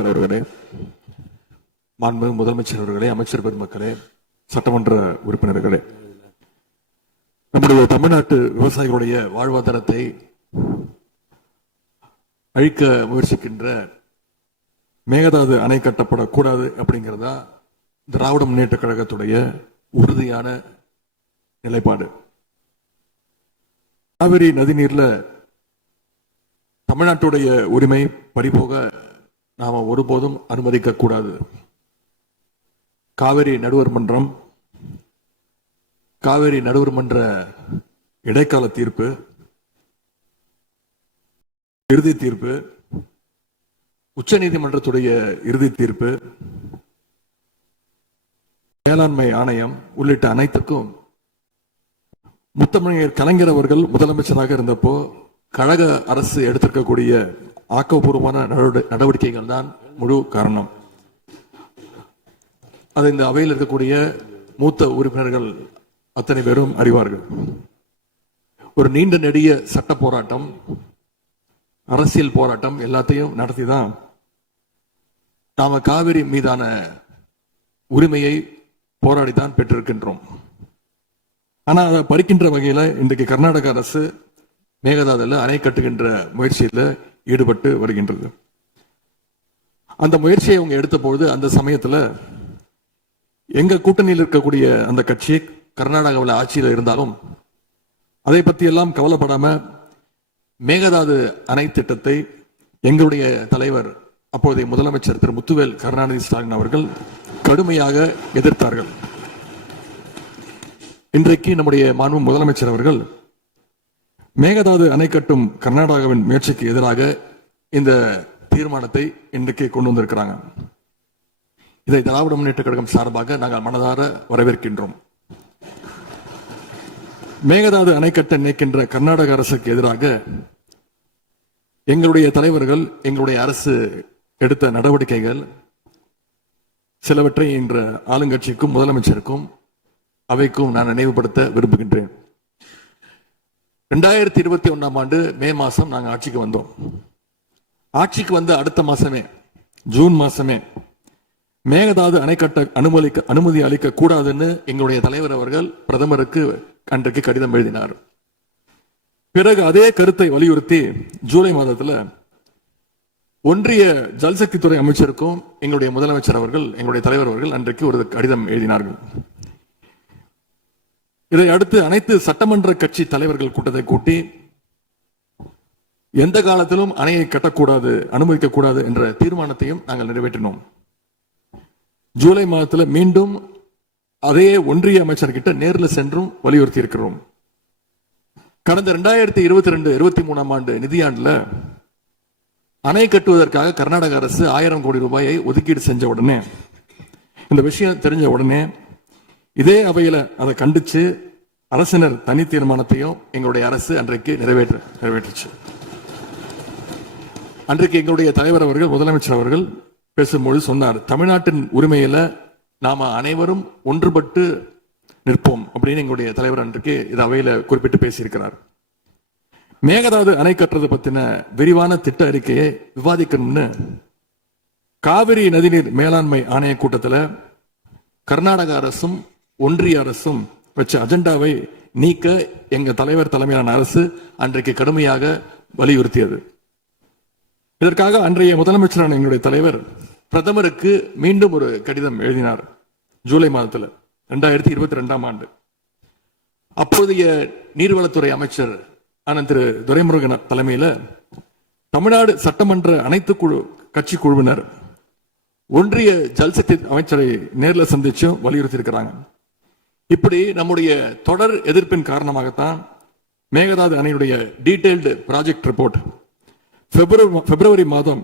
தலைவர் அவர்களே, மாண்புமிகு முதலமைச்சர் அவர்களே, அமைச்சர் பெருமக்களே, சட்டமன்ற உறுப்பினர்களே, நம்முடைய தமிழ்நாட்டு விவசாயிகளுடைய வாழ்வாதாரத்தை அழிக்க முயற்சிக்கின்ற மேகதாது அணை கட்டப்படக்கூடாது அப்படிங்கிறதா திராவிட முன்னேற்ற கழகத்துடைய உறுதியான நிலைப்பாடு. காவிரி நதிநீர்ல தமிழ்நாட்டுடைய உரிமை பறிபோக நாம ஒருபோதும் அனுமதிக்க கூடாது. காவிரி நடுவர் மன்றம், காவிரி நடுவர் மன்ற இடைக்கால தீர்ப்பு, இறுதி தீர்ப்பு, உச்ச நீதிமன்றத்துடைய இறுதி தீர்ப்பு, மேலாண்மை ஆணையம் உள்ளிட்ட அனைத்துக்கும் முத்தமிழர் கலைஞர் அவர்கள் முதலமைச்சராக இருந்தப்போ கழக அரசு எடுத்திருக்கக்கூடிய ஆக்கப்பூர்வமான நடவடிக்கைகள் தான் முழு காரணம். அது இந்த அவையில் இருக்கக்கூடிய மூத்த உறுப்பினர்கள் அத்தனை பேரும் அறிவார்கள். ஒரு நீண்ட நெடிய சட்ட போராட்டம், அரசியல் போராட்டம் எல்லாத்தையும் நடத்திதான் நாம காவிரி மீதான உரிமையை போராடித்தான் பெற்றிருக்கின்றோம். ஆனா அதை பறிக்கின்ற வகையில இன்றைக்கு கர்நாடக அரசு மேகதாதுல அணை கட்டுகின்ற முயற்சியில ஈடுபட்டு வருகின்றது. அந்த முயற்சியை அவங்க எடுத்த பொழுது அந்த சமயத்துல எங்க கூட்டணியில் இருக்கக்கூடிய அந்த கட்சி கர்நாடகாவில் ஆட்சியில் இருந்தாலும் அதை பத்தி எல்லாம் கவலைப்படாம மேகதாது அணை திட்டத்தை எங்களுடைய தலைவர் அப்போதைய முதலமைச்சர் திரு முத்துவேல் கருணாநிதி ஸ்டாலின் அவர்கள் கடுமையாக எதிர்த்தார்கள். இன்றைக்கு நம்முடைய மாண்பு முதலமைச்சர் அவர்கள் மேகதாது அணை கட்டும் கர்நாடகாவின் முயற்சிக்கு எதிராக இந்த தீர்மானத்தை இன்றைக்கு கொண்டு வந்திருக்கிறாங்க. இதை திராவிட முன்னேற்ற கழகம் சார்பாக நாங்கள் மனதார வரவேற்கின்றோம். மேகதாது அணை கட்ட நினைக்கின்ற கர்நாடக அரசுக்கு எதிராக எங்களுடைய தலைவர்கள், எங்களுடைய அரசு எடுத்த நடவடிக்கைகள் சிலவற்றை இன்று ஆளுங்கட்சிக்கும் முதலமைச்சருக்கும் அவைக்கும் நான் நினைவுபடுத்த விரும்புகின்றேன். 2021 ஆண்டு மே மாசம் நாங்கள் ஆட்சிக்கு வந்தோம். ஆட்சிக்கு வந்த அடுத்த மாசமே, ஜூன் மாசமே மேகதாது அணை கட்ட அனுமதி அளிக்க கூடாதுன்னு எங்களுடைய தலைவர் அவர்கள் பிரதமருக்கு அன்றைக்கு கடிதம் எழுதினார். பிறகு அதே கருத்தை வலியுறுத்தி ஜூலை மாதத்துல ஒன்றிய ஜல்சக்தித்துறை அமைச்சருக்கும் எங்களுடைய முதலமைச்சர் அவர்கள், எங்களுடைய தலைவர் அவர்கள் அன்றைக்கு ஒரு கடிதம் எழுதினார்கள். இதை அடுத்து அனைத்து சட்டமன்ற கட்சி தலைவர்கள் கூட்டத்தை கூட்டி எந்த காலத்திலும் அணையை கட்டக்கூடாது, அனுமதிக்க கூடாது என்ற தீர்மானத்தையும் நாங்கள் நிறைவேற்றினோம். ஜூலை மாதத்துல மீண்டும் அதே ஒன்றிய அமைச்சர்கிட்ட நேரில் சென்றும் வலியுறுத்தி இருக்கிறோம். கடந்த 2022-23 ஆண்டு நிதியாண்டுல அணை கட்டுவதற்காக கர்நாடக அரசு 1000 கோடி ரூபாயை ஒதுக்கீடு செஞ்ச உடனே, இந்த விஷயம் தெரிஞ்ச உடனே இதே அவையில அதை கண்டிச்சு அரசினர் தனி தீர்மானத்தையும் எங்களுடைய அரசு அன்றைக்கு நிறைவேற்றுச்சு. அன்றைக்கு எங்களுடைய தலைவர் அவர்கள், முதலமைச்சர் அவர்கள் பேசும்போது சொன்னார், தமிழ்நாட்டின் உரிமையில நாம அனைவரும் ஒன்றுபட்டு நிற்போம் அப்படின்னு எங்களுடைய தலைவர் அன்றைக்கு இது அவையில குறிப்பிட்டு பேசியிருக்கிறார். மேகதாது அணை கட்டுறது பத்தின விரிவான திட்ட அறிக்கையை விவாதிக்கணும்னு காவிரி நதிநீர் மேலாண்மை ஆணைய கூட்டத்துல கர்நாடக அரசும் ஒன்றிய அரசும் வச்ச அஜெண்டாவை நீக்க எங்க தலைவர் தலைமையிலான அரசு அன்றைக்கு கடுமையாக வலியுறுத்தியது. இதற்காக அன்றைய முதலமைச்சரான எங்களுடைய தலைவர் பிரதமருக்கு மீண்டும் ஒரு கடிதம் எழுதினார் ஜூலை மாதத்துல 2022 ஆண்டு. அப்போதைய நீர்வளத்துறை அமைச்சர் திரு துரைமுருகன் தலைமையில தமிழ்நாடு சட்டமன்ற அனைத்து கட்சி குழுவினர் ஒன்றிய ஜல்சக்தி அமைச்சரை நேரில் சந்திச்சும் வலியுறுத்தி இருக்கிறாங்க. இப்படி நம்முடைய தொடர் எதிர்ப்பின் காரணமாகத்தான் மேகதாது அணையுடைய டீடைல்டு ப்ராஜெக்ட் ரிப்போர்ட் பிப்ரவரி மாதம்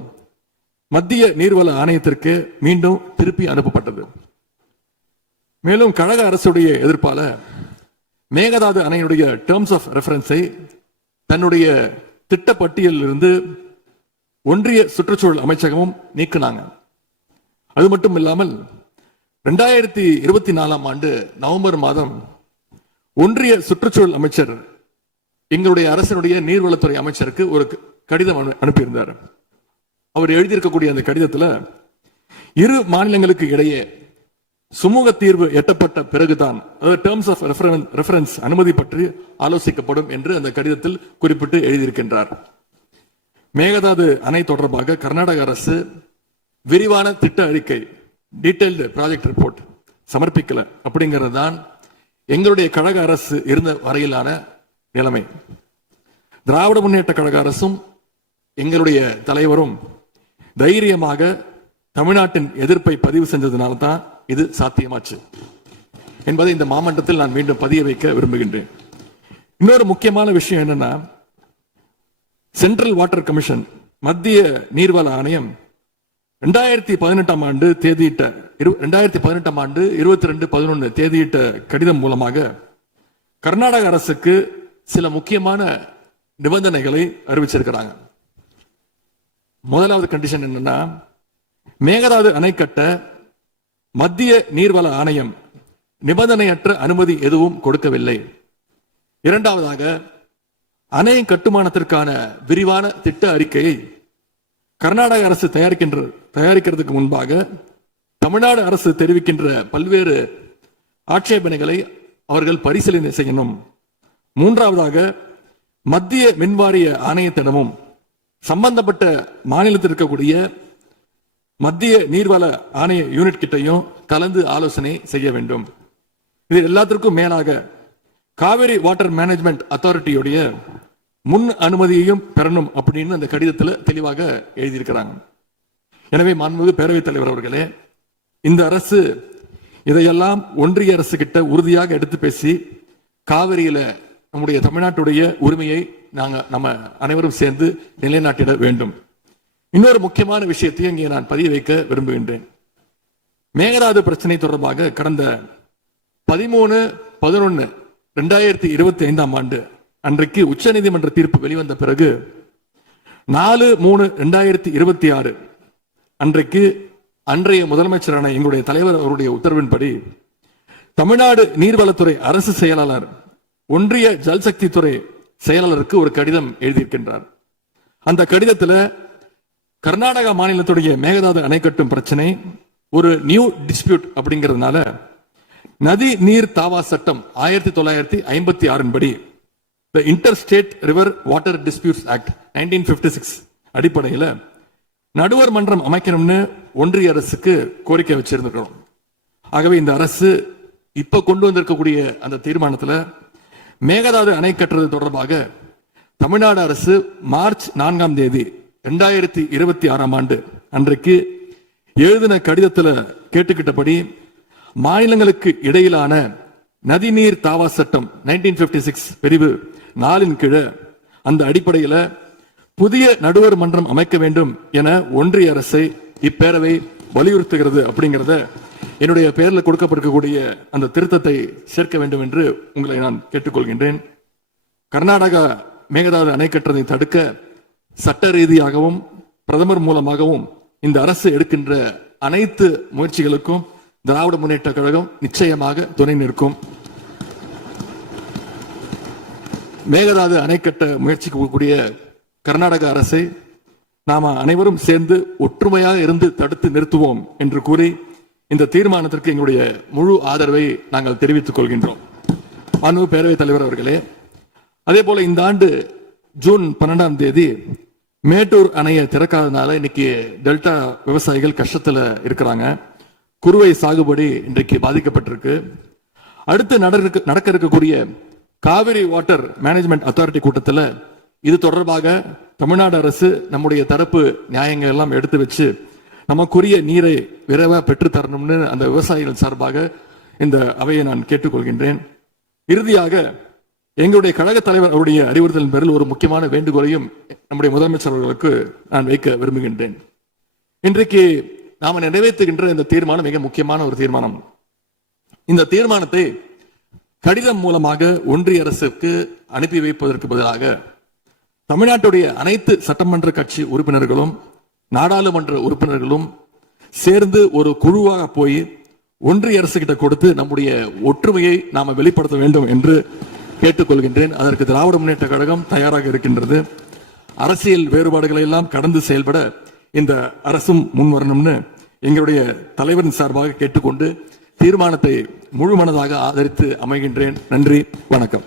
மத்திய நீர்வள ஆணையத்திற்கு மீண்டும் திருப்பி அனுப்பப்பட்டது. மேலும் கழக அரசுடைய எதிர்ப்பால மேகதாது அணையுடைய டேர்ம்ஸ் ஆஃப் ரெஃபரன்ஸை தன்னுடைய திட்டப்பட்டியலில் இருந்து ஒன்றிய சுற்றுச்சூழல் அமைச்சகமும் நீக்கினாங்க. அது மட்டும் இல்லாமல் 2024 ஆண்டு நவம்பர் மாதம் ஒன்றிய சுற்றுச்சூழல் அமைச்சர் எங்களுடைய அரசினுடைய நீர்வளத்துறை அமைச்சருக்கு ஒரு கடிதம் அனுப்பியிருந்தார். அவர் எழுதியிருக்கக்கூடிய அந்த கடிதத்துல இரு மாநிலங்களுக்கு இடையே சுமூக தீர்வு எட்டப்பட்ட பிறகுதான் டேர்ம்ஸ் ஆஃப் ரெஃபரன்ஸ் அனுமதி பற்றி ஆலோசிக்கப்படும் என்று அந்த கடிதத்தில் குறிப்பிட்டு எழுதியிருக்கின்றார். மேகதாது அணை தொடர்பாக கர்நாடக அரசு விரிவான திட்ட அறிக்கை டீடைல்டு ப்ராஜெக்ட் ரிப்போர்ட் சமர்ப்பிக்கல அப்படிங்கிறது தான் எங்களுடைய கழக அரசு இருந்த வரையிலான நிலைமை. திராவிட முன்னேற்ற கழக அரசும் எங்களுடைய தலைவரும் தைரியமாக தமிழ்நாட்டின் எதிர்ப்பை பதிவு செஞ்சதுனால தான் இது சாத்தியமாச்சு என்பதை இந்த மாமன்றத்தில் நான் மீண்டும் பதிய வைக்க விரும்புகின்றேன். இன்னொரு முக்கியமான விஷயம் என்னன்னா, சென்ட்ரல் வாட்டர் கமிஷன் மத்திய நீர்வள ஆணையம் 2018 ஆண்டு தேதியிட்ட 2018 ஆண்டு 22/11 தேதியிட்ட கடிதம் மூலமாக கர்நாடக அரசுக்கு சில முக்கியமான நிபந்தனைகளை அறிவிச்சிருக்கிறாங்க. முதலாவது கண்டிஷன் என்னன்னா, மேகதாது அணை கட்ட மத்திய நீர்வள ஆணையம் நிபந்தனையற்ற அனுமதி எதுவும் கொடுக்கவில்லை. இரண்டாவதாக, அணை கட்டுமானத்திற்கான விரிவான திட்ட அறிக்கையை கர்நாடக அரசு தயாரிக்கிறதுக்கு முன்பாக தமிழ்நாடு அரசு தெரிவிக்கின்ற பல்வேறு ஆட்சேபனைகளை அவர்கள் பரிசீலனை செய்யணும். மூன்றாவதாக, மத்திய மின்வாரிய ஆணையத்திடமும் சம்பந்தப்பட்ட மாநிலத்தில் இருக்கக்கூடிய மத்திய நீர்வள ஆணைய யூனிட் கிட்டையும் கலந்து ஆலோசனை செய்ய வேண்டும். இது எல்லாத்திற்கும் மேலாக காவிரி வாட்டர் மேனேஜ்மெண்ட் அத்தாரிட்டியுடைய முன் அனுமதியையும் பெறணும் அப்படின்னு அந்த கடிதத்தில் தெளிவாக எழுதியிருக்கிறாங்க. எனவே மாண்புமிகு பேரவைத் தலைவர் அவர்களே, இந்த அரசு இதையெல்லாம் ஒன்றிய அரசு கிட்ட உறுதியாக எடுத்து பேசி காவிரியில நம்முடைய தமிழ்நாட்டுடைய உரிமையை நம்ம அனைவரும் சேர்ந்து நிலைநாட்டிட வேண்டும். இன்னொரு முக்கியமான விஷயத்தை இங்கே நான் பதிய வைக்க விரும்புகின்றேன். மேகதாது பிரச்சனை தொடர்பாக கடந்த 13/11/2025 ஆண்டு அன்றைக்கு உச்சநீதிமன்ற தீர்ப்பு வெளிவந்த பிறகு 4/3/2026 அன்றைக்கு அன்றைய முதலமைச்சரான எங்களுடைய தலைவர் அவருடைய உத்தரவின்படி தமிழ்நாடு நீர்வளத்துறை அரசு செயலாளர் ஒன்றிய ஜல்சக்தி துறை செயலாளருக்கு ஒரு கடிதம் எழுதியிருக்கின்றார். அந்த கடிதத்தில் கர்நாடகா மாநிலத்துடைய மேகதாது அணை கட்டும் பிரச்சனை ஒரு நியூ டிஸ்பியூட் அப்படிங்கிறதுனால நதி நீர் தாவா சட்டம் 1956 படி The Interstate River Water Disputes Act 1956 அடிப்படையில் நடுவர் மன்றம் அமைக்கணும்னு ஒன்றிய அரசுக்கு கோரிக்கை வச்சிருக்கிறோம். ஆகவே இந்த அரசு இப்ப கொண்டு வந்திருக்கக்கூடிய அந்த தீர்மானத்தில் மேகதாது அணை கட்டுறது தொடர்பாக தமிழ்நாடு அரசு மார்ச் 4ஆம் தேதி 2026 ஆண்டு அன்றைக்கு எழுதின கடிதத்தில் கேட்டுக்கிட்டபடி மாநிலங்களுக்கு இடையிலான நதிநீர் தாவா சட்டம் 1956 பிரிவு 4 கீழே அந்த அடிப்படையில் புதிய நடுவர் மன்றம் அமைக்க வேண்டும் என ஒன்றிய அரசை இப்பேரவை வலியுறுத்துகிறது அப்படிங்கிறத என்னுடைய பெயரில் கொடுக்கப்பட்டிருக்கக்கூடிய அந்த திருத்தத்தை சேர்க்க வேண்டும் என்று உங்களை நான் கேட்டுக்கொள்கின்றேன். கர்நாடகா மேகதாது அணை கட்டுறதை தடுக்க சட்ட ரீதியாகவும் பிரதமர் மூலமாகவும் இந்த அரசு எடுக்கின்ற அனைத்து முயற்சிகளுக்கும் திராவிட முன்னேற்ற கழகம் நிச்சயமாக துணை நிற்கும். மேகதாது அணை கட்ட முயற்சிக்கக்கூடிய கர்நாடக அரசை நாம அனைவரும் சேர்ந்து ஒற்றுமையாக இருந்து தடுத்து நிறுத்துவோம் என்று கூறி இந்த தீர்மானத்திற்கு எங்களுடைய முழு ஆதரவை நாங்கள் தெரிவித்துக் கொள்கின்றோம். மாண்புமிகு பேரவைத் தலைவர் அவர்களே, அதே போல இந்த ஆண்டு ஜூன் 12ஆம் தேதி மேட்டூர் அணையை திறக்காதனால இன்னைக்கு டெல்டா விவசாயிகள் கஷ்டத்துல இருக்கிறாங்க. குறுவை சாகுபடி இன்றைக்கு பாதிக்கப்பட்டிருக்கு. அடுத்து நடக்க இருக்கக்கூடிய காவிரி வாட்டர் மேனேஜ்மெண்ட் அத்தாரிட்டி கூட்டத்தில் இது தொடர்பாக தமிழ்நாடு அரசு நம்முடைய தரப்பு நியாயங்கள் எல்லாம் எடுத்து வச்சு நமக்குரிய நீரை விரைவாக பெற்று தரணும்னு அந்த விவசாயிகள் சார்பாக இந்த அவையை நான் கேட்டுக்கொள்கின்றேன். இறுதியாக எங்களுடைய கழக தலைவர் அவருடைய அறிவுறுத்தலின் பேரில் ஒரு முக்கியமான வேண்டுகோளையும் நம்முடைய முதலமைச்சர் அவர்களுக்கு நான் வைக்க விரும்புகின்றேன். இன்றைக்கு நாம நிறைவேற்றுகின்ற இந்த தீர்மானம் மிக முக்கியமான ஒரு தீர்மானம். இந்த தீர்மானத்தை கடிதம் மூலமாக ஒன்றிய அரசுக்கு அனுப்பி வைப்பதற்கு பதிலாக தமிழ்நாட்டுடைய அனைத்து சட்டமன்ற கட்சி உறுப்பினர்களும் நாடாளுமன்ற உறுப்பினர்களும் சேர்ந்து ஒரு குழுவாக போய் ஒன்றிய அரசு கிட்ட கொடுத்து நம்முடைய ஒற்றுமையை நாம வெளிப்படுத்த வேண்டும் என்று கேட்டுக்கொள்கின்றேன். அதற்கு திராவிட முன்னேற்ற கழகம் தயாராக இருக்கின்றது. அரசியல் வேறுபாடுகளை எல்லாம் கடந்து செயல்பட இந்த அரசும் முன்வரணும்னு எங்களுடைய தலைவரின் சார்பாக கேட்டுக்கொண்டு தீர்மானத்தை முழுமனதாக ஆதரித்து அமைகின்றேன். நன்றி, வணக்கம்.